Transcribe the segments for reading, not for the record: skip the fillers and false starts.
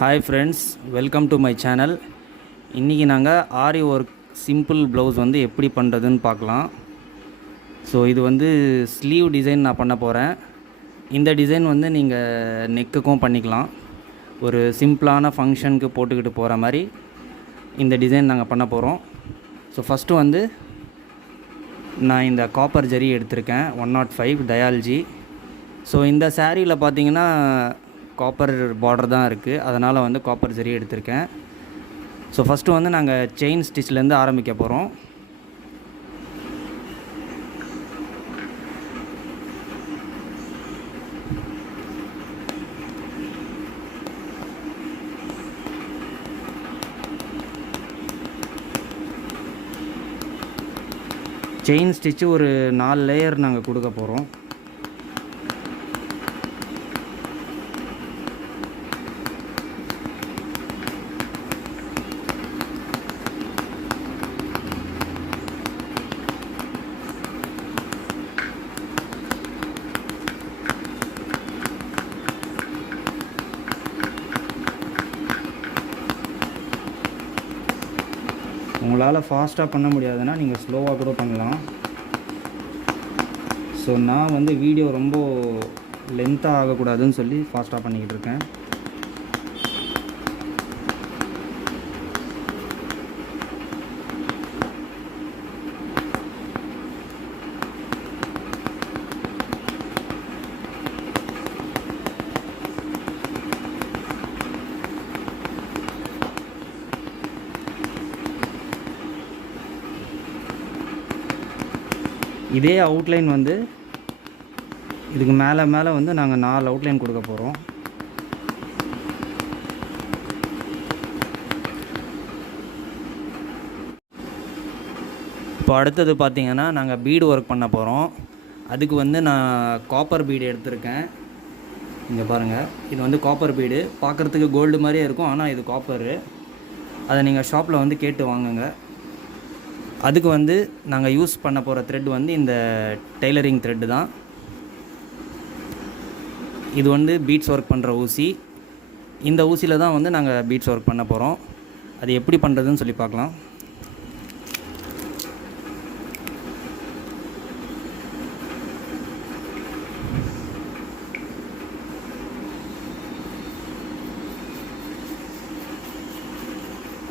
Hi friends, welcome to my channel. இன்றைக்கி நாங்கள் ஆரி work simple blouse வந்து எப்படி பண்ணுறதுன்னு பார்க்கலாம். ஸோ இது வந்து ஸ்லீவ் டிசைன் நான் பண்ண போகிறேன். இந்த டிசைன் வந்து நீங்கள் நெக்குக்கும் பண்ணிக்கலாம். ஒரு சிம்பிளான ஃபங்க்ஷனுக்கு போட்டுக்கிட்டு போகிற மாதிரி இந்த டிசைன் நாங்கள் பண்ண போகிறோம். ஸோ ஃபஸ்ட்டு வந்து நான் இந்த காப்பர் ஜரி எடுத்திருக்கேன் 105 டயாலஜி. ஸோ இந்த சாரியில் பார்த்தீங்கன்னா காப்பர் பார்டர் தான் இருக்குது, அதனால் வந்து காப்பர் ஜரி எடுத்திருக்கேன். ஸோ ஃபஸ்ட்டு வந்து நாங்கள் செயின் ஸ்டிச்லேருந்து ஆரம்பிக்க போகிறோம். செயின் ஸ்டிச்சு ஒரு 4 லேயர் நாங்கள் கொடுக்க போகிறோம். உங்களால் ஃபாஸ்ட்டாக பண்ண முடியாதுன்னா நீங்கள் ஸ்லோவாக கூட பண்ணலாம். ஸோ நான் வந்து வீடியோ ரொம்ப லென்த்தாக ஆகக்கூடாதுன்னு சொல்லி ஃபாஸ்ட்டாக பண்ணிக்கிட்டு இருக்கேன். இதே அவுட்லைன் வந்து இதுக்கு மேலே வந்து நாங்கள் 4 அவுட்லைன் கொடுக்க போகிறோம். இப்போ அடுத்தது பார்த்திங்கன்னா நாங்கள் பீடு ஒர்க் பண்ண போகிறோம். அதுக்கு வந்து நான் காப்பர் பீடு எடுத்திருக்கேன். இங்கே பாருங்கள், இது வந்து காப்பர் பீடு. பார்க்குறதுக்கு கோல்டு மாதிரியே இருக்கும், ஆனால் இது காப்பரு. அதை நீங்கள் ஷாப்பில் வந்து கேட்டு வாங்குங்க. அதுக்கு வந்து நாங்கள் யூஸ் பண்ண போகிற த்ரெட் வந்து இந்த டெய்லரிங் த்ரெட்டு தான். இது வந்து பீட்ஸ் ஒர்க் பண்ணுற ஊசி. இந்த ஊசியில் தான் வந்து நாங்கள் பீட்ஸ் ஒர்க் பண்ண போகிறோம். அது எப்படி பண்ணுறதுன்னு சொல்லி பார்க்கலாம்.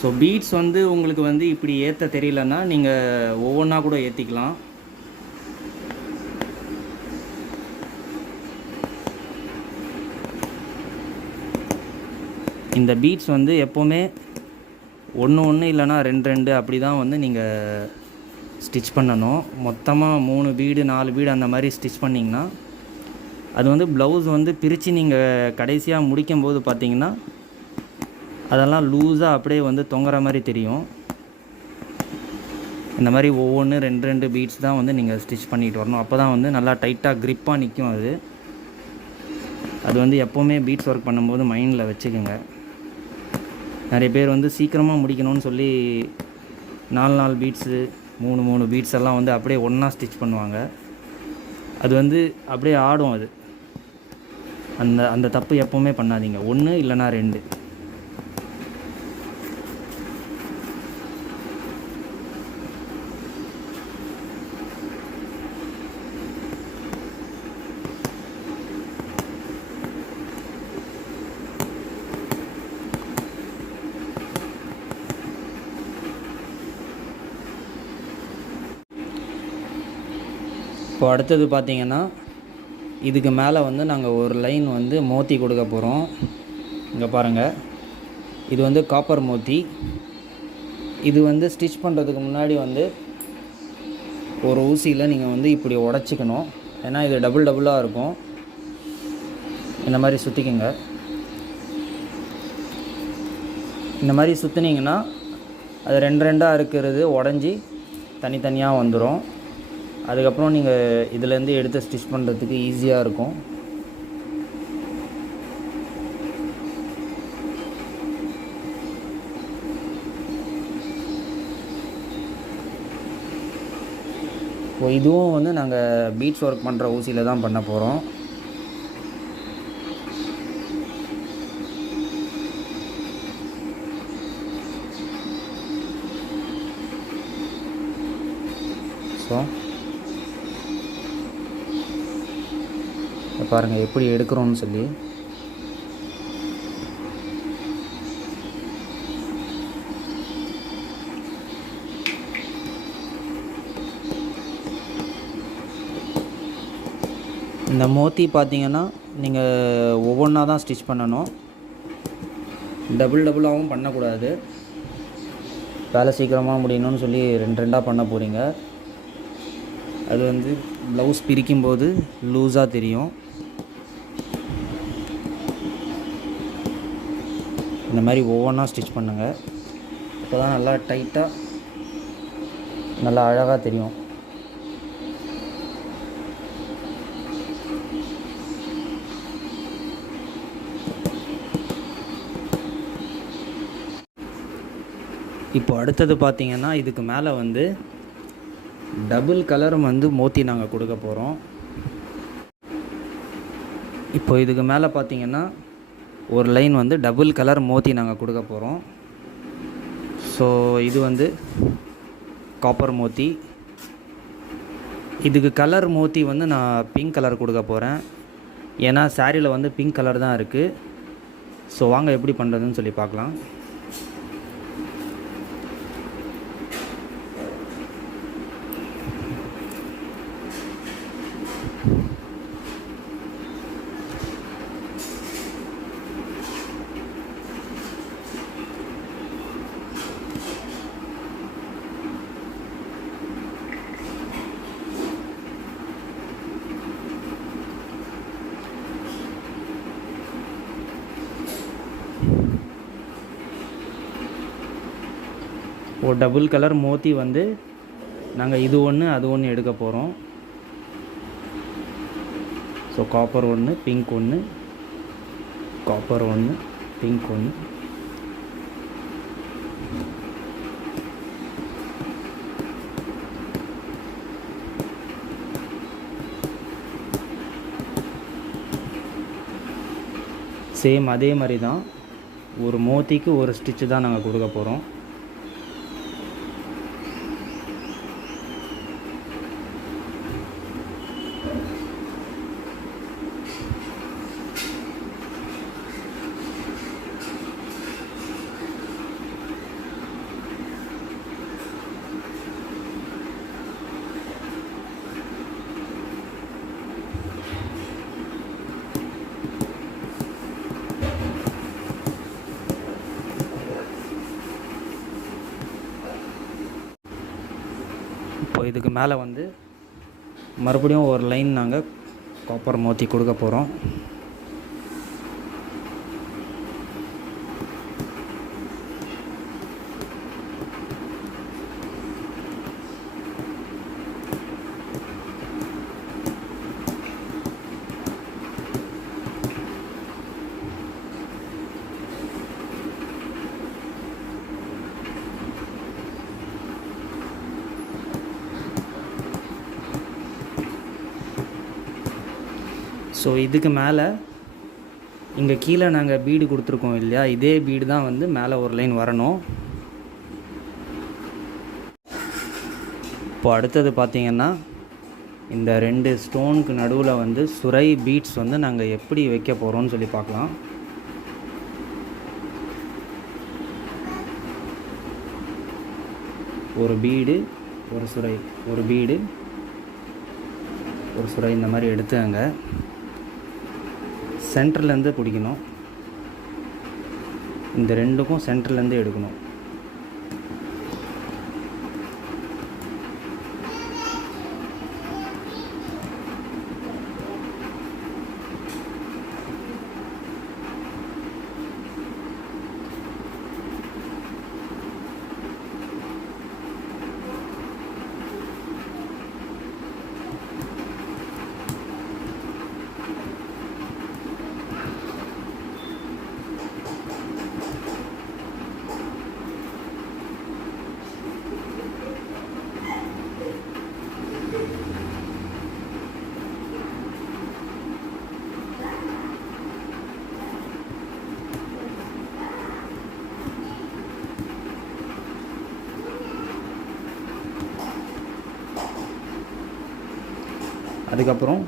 ஸோ பீட்ஸ் வந்து உங்களுக்கு வந்து இப்படி ஏற்ற தெரியலன்னா நீங்கள் ஒவ்வொன்றா கூட ஏற்றிக்கலாம். இந்த பீட்ஸ் வந்து எப்போவுமே ஒன்று இல்லைனா 2 அப்படி தான் வந்து நீங்கள் ஸ்டிச் பண்ணணும். மொத்தமாக 3 பீடு 4 பீடு அந்த மாதிரி ஸ்டிச் பண்ணிங்கன்னா அது வந்து ப்ளவுஸ் வந்து பிரித்து நீங்கள் கடைசியாக முடிக்கும்போது பார்த்தீங்கன்னா அதெல்லாம் லூஸாக அப்படியே வந்து தொங்குற மாதிரி தெரியும். இந்த மாதிரி ஒவ்வொன்று 2 பீட்ஸ் தான் வந்து நீங்கள் ஸ்டிச் பண்ணிட்டு வரணும். அப்போ தான் வந்து நல்லா டைட்டாக க்ரிப்பாக நிற்கும். அது வந்து எப்போவுமே பீட்ஸ் ஒர்க் பண்ணும்போது மைண்டில் வச்சுக்கோங்க. நிறைய பேர் வந்து சீக்கிரமாக முடிக்கணும்னு சொல்லி 4 பீட்ஸு 3 பீட்ஸ் எல்லாம் வந்து அப்படியே ஒன்றா ஸ்டிச் பண்ணுவாங்க. அது வந்து அப்படியே ஆடும். அந்த தப்பு எப்போவுமே பண்ணாதீங்க. 1 இல்லைனா 2. இப்போ அடுத்தது பார்த்திங்கன்னா இதுக்கு மேலே வந்து நாங்கள் ஒரு லைன் வந்து மோத்தி கொடுக்க போகிறோம். இங்கே பாருங்கள், இது வந்து காப்பர் மோத்தி. இது வந்து ஸ்டிச் பண்ணுறதுக்கு முன்னாடி வந்து ஒரு ஊசியில் நீங்கள் வந்து இப்படி உடச்சிக்கணும். ஏன்னா இது டபுளாக இருக்கும். இந்த மாதிரி சுற்றிக்குங்க. இந்த மாதிரி சுற்றினீங்கன்னா அது 2 இருக்கிறது உடஞ்சி தனித்தனியாக வந்துடும். அதுக்கப்புறம் நீங்கள் இதிலேருந்து எடுத்து ஸ்டிச் பண்ணுறதுக்கு ஈஸியாக இருக்கும். இப்போ இதுவும் வந்து நாங்கள் பீட்ஸ் ஒர்க் பண்ணுற ஊசியில் தான் பண்ண போகிறோம். நிமிஷம். பாருங்கள் எப்படி எடுக்கிறோன்னு சொல்லி. இந்த மோத்தி பார்த்தீங்கன்னா நீங்கள் ஒவ்வொன்றா தான் ஸ்டிச் பண்ணணும், டபுளாகவும் பண்ணக்கூடாது. வேலை சீக்கிரமாக முடியணும்னு சொல்லி ரெண்டாக பண்ண போகிறீங்க. அது வந்து ப்ளவுஸ் பிரிக்கும்போது லூஸாக தெரியும். இந்த மாதிரி ஒவ்வொன்றா ஸ்டிச் பண்ணுங்கள். அப்போ தான் நல்லா டைட்டாக நல்லா அழகாக தெரியும். இப்போ அடுத்தது பார்த்திங்கன்னா இதுக்கு மேலே வந்து டபுள் கலரும் வந்து மோத்தி நாங்கள் கொடுக்க போகிறோம். இப்போ இதுக்கு மேலே பார்த்திங்கன்னா ஒரு லைன் வந்து டபுள் கலர் மோத்தி நாங்கள் கொடுக்க போகிறோம். ஸோ இது வந்து காப்பர் மோத்தி. இதுக்கு கலர் மோத்தி வந்து நான் பிங்க் கலர் கொடுக்க போகிறேன். ஏன்னா சாரியில் வந்து பிங்க் கலர் தான் இருக்குது. ஸோ வாங்க எப்படி பண்ணுறதுன்னு சொல்லி பார்க்கலாம். ஒரு டபுள் கலர் மோத்தி வந்து நாங்கள் இது ஒன்று அது ஒன்று எடுக்க போகிறோம். ஸோ காப்பர் ஒன்று, பிங்க் ஒன்று, காப்பர் ஒன்று, பிங்க் ஒன்று. சேம் அதே மாதிரி தான், ஒரு மோத்திக்கு ஒரு ஸ்டிச்சு தான் நாங்கள் கொடுக்க போகிறோம். இப்போ இதுக்கு மேலே வந்து மறுபடியும் ஒரு லைன் நாங்கள் காப்பர் மோத்தி கொடுக்க போகிறோம். ஸோ இதுக்கு மேலே இங்கே கீழே நாங்கள் பீடு கொடுத்துருக்கோம் இல்லையா, இதே பீடு தான் வந்து மேலே ஒரு லைன் வரணும். இப்போ அடுத்தது பார்த்திங்கன்னா இந்த 2 ஸ்டோனுக்கு நடுவில் வந்து சுரை பீட்ஸ் வந்து நாங்கள் எப்படி வைக்க போகிறோம்னு சொல்லி பார்க்கலாம். ஒரு பீடு, ஒரு சுரை, ஒரு பீடு, ஒரு சுரை, இந்த மாதிரி எடுத்துங்க. சென்டர்லேருந்து பிடிக்கணும். இந்த ரெண்டுக்கும் சென்டர்லேருந்து எடுக்கணும். அதுக்கப்புறம்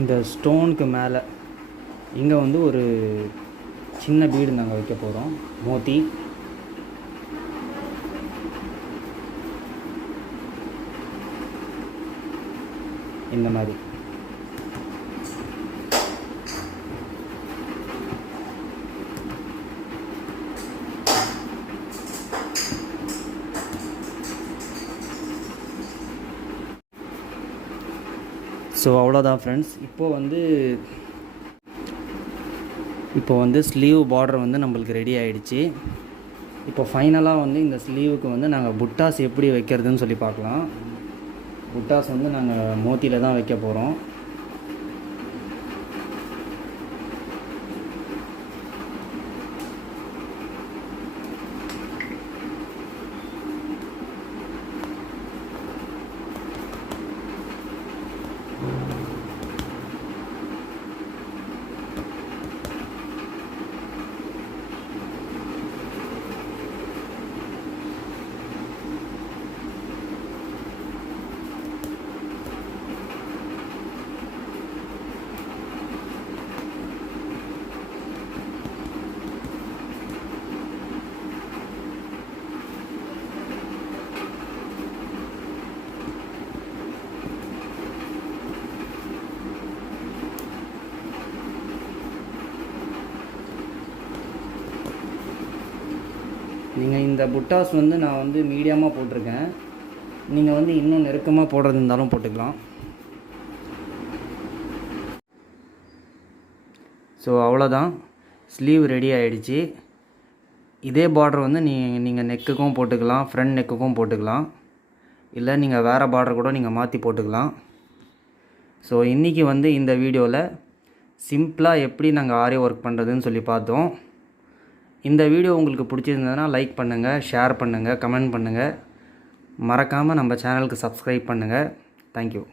இந்த ஸ்டோனுக்கு மேலே இங்கே வந்து ஒரு சின்ன பீடு நாங்கள் வைக்க போகிறோம், மோத்தி. இந்த மாதிரி ஸோ அவ்வளோதான் ஃப்ரெண்ட்ஸ். இப்போ வந்து ஸ்லீவ் பார்டர் வந்து நம்மளுக்கு ரெடி ஆகிடுச்சு. இப்போ ஃபைனலாக வந்து இந்த ஸ்லீவுக்கு வந்து நாங்கள் புட்டாஸ் எப்படி வைக்கிறதுன்னு சொல்லி பார்க்கலாம். புட்டாஸ் வந்து நாங்கள் மோத்தியில் தான் வைக்க போகிறோம். நீங்கள் இந்த புட்டாஸ் வந்து நான் வந்து மீடியமாக போட்டிருக்கேன். நீங்கள் வந்து இன்னும் நெருக்கமாக போடுறது இருந்தாலும் போட்டுக்கலாம். ஸோ அவ்வளோதான், ஸ்லீவ் ரெடி ஆகிடுச்சு. இதே பார்டர் வந்து நீங்கள் நெக்குக்கும் போட்டுக்கலாம், ஃப்ரண்ட் நெக்குக்கும் போட்டுக்கலாம், இல்லை நீங்கள் வேறு பார்டர் கூட நீங்கள் மாற்றி போட்டுக்கலாம். ஸோ இன்றைக்கி வந்து இந்த வீடியோவில் சிம்பிளாக எப்படி நாங்கள் ஆரி ஒர்க் பண்ணுறதுன்னு சொல்லி பார்த்தோம். இந்த வீடியோ உங்களுக்கு பிடிச்சிருந்ததுன்னா லைக் பண்ணுங்கள், ஷேர் பண்ணுங்கள், கமெண்ட் பண்ணுங்கள். மறக்காமல் நம்ம சேனலுக்கு சப்ஸ்கிரைப் பண்ணுங்கள். தேங்க்யூ.